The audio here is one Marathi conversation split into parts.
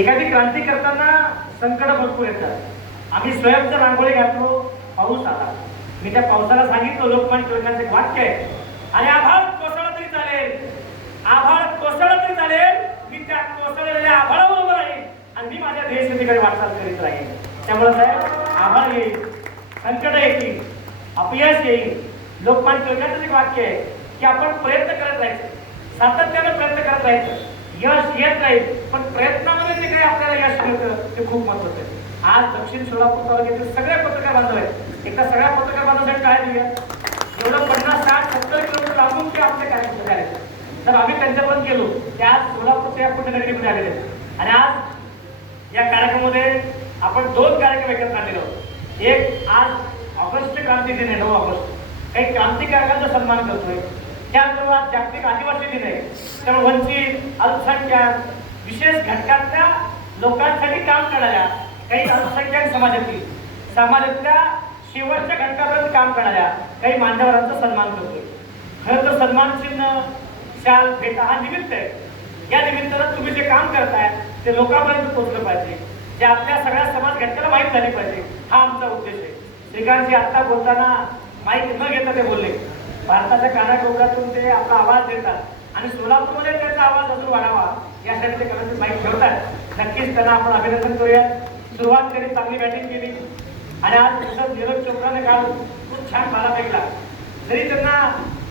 एखादी क्रांती करताना संकट भरपूर येतात. आम्ही स्वयंचं रांगोळी घातलो पाऊस आला. मी त्या पावसाला सांगितलं लोकमान टिळकांचं एक वाक्य आहे. आणि आभाळ कोसळलं तरी चालेल. आभाळ कोसळलं तरी चालेल. मी त्या कोसळलेल्या आभाळाबरोबर आहे आणि मी माझ्या देशनीतीकडे वाटचाल करीत राहील त्यामुळे साहेब आभाळ येईल. संकट येतील. अपयश येईल. लोकमान टिळकांचं एक वाक्य आहे की आपण प्रयत्न करत राहायचं. सातत्यानं प्रयत्न करत राहायचं. यश येत राहील पण प्रयत्नामध्ये जे काही आपल्याला यश मिळतं ते खूप महत्वाचं आहे. आज दक्षिण सोलापूर तालुक्यातील सगळ्या पत्रकार बांधव आहेत. एकदा सगळ्या पत्रकार बांधवांसाठी काय दिलं एवढं पन्नास साठ सत्तर किलोमीटर लांबून ते आपले कार्यक्रम तर आम्ही त्यांच्यापर्यंत गेलो. ते आज सोलापूरच्या या पुण्यनगरीमध्ये आलेले आहेत. आणि आज या कार्यक्रमामध्ये आपण दोन कार्यक्रम एकत्र आणलेलो आहोत. एक आज ऑगस्ट क्रांती दिन आहे नऊ ऑगस्ट. काही क्रांतिकारकांचा सन्मान करतोय. त्याचबरोबर आज जागतिक आदिवासी दिन आहे. त्यामुळे वंचित अल्पसंख्याक विशेष घटकातल्या लोकांसाठी काम करणाऱ्या काही अल्पसंख्याक समाजातील समाजातल्या शेवटच्या घटकापर्यंत काम करणाऱ्या काही मान्यवरांचा सन्मान करतोय. खरं तर सन्मान चिन्ह शाल भेटा हा निमित्त आहे. या निमित्तानं तुम्ही जे काम करताय ते लोकांपर्यंत पोहोचलं पाहिजे. जे आपल्या सगळ्या समाज घटकाला माहीत झाले पाहिजे हा आमचा उद्देश आहे. श्रीकांतजी आता बोलताना माहीत न घेता ते बोलले. भारताच्या कानाकोपऱ्यातून ते आपला आवाज देतात. आणि सोलापूरमध्ये त्यांचा आवाज अजून वाढावा. यासाठी ते कदाचित माहीत ठेवतात. नक्कीच त्यांना आपण अभिनंदन करूया सुरुवात त्यांनी चांगली बॅटिंग केली. आणि आज तसं नीरज चोप्राने काल खूप छान पाला फेकला. जरी त्यांना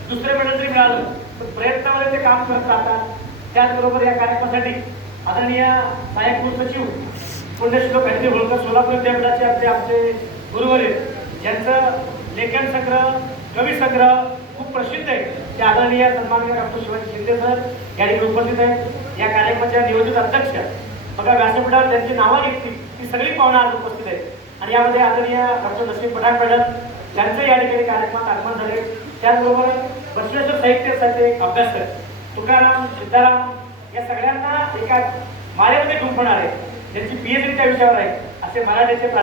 दुसरे मेडल जरी मिळालं तर प्रयत्नामध्ये ते काम करत राहतात. त्याचबरोबर या कार्यक्रमासाठी आदरणीय सहाय्यक कुलसचिव पुण्यश्लोक हत्ती होळकर सोलापूर विद्यापीठाचे आमचे गुरुवर आहेत. ज्यांचं लेखन संग्रह कवी संग्रह प्रसिद्ध आहे. ते आदरणीय सन्माननीय डॉक्टर शिवाजी शिंदे सर या ठिकाणी उपस्थित आहेत. या कार्यक्रमाच्या नियोजित अध्यक्ष बघा व्यासपीठावर त्यांची नावं घेतली ती सगळी पाहुणं आज उपस्थित आहेत. आणि यामध्ये आदरणीय डॉक्टर लक्ष्मी पठाण मॅडम त्यांचं या ठिकाणी कार्यक्रमात आगमन झाले. त्याचबरोबर बसवेश्वर साहित्य एक अभ्यासक तुकाराम सिद्धाराम या सगळ्यांना एका मारेमध्ये गुंफणार आहे त्यांची पीएचडी त्या विषयावर आहे. असे मराठीचे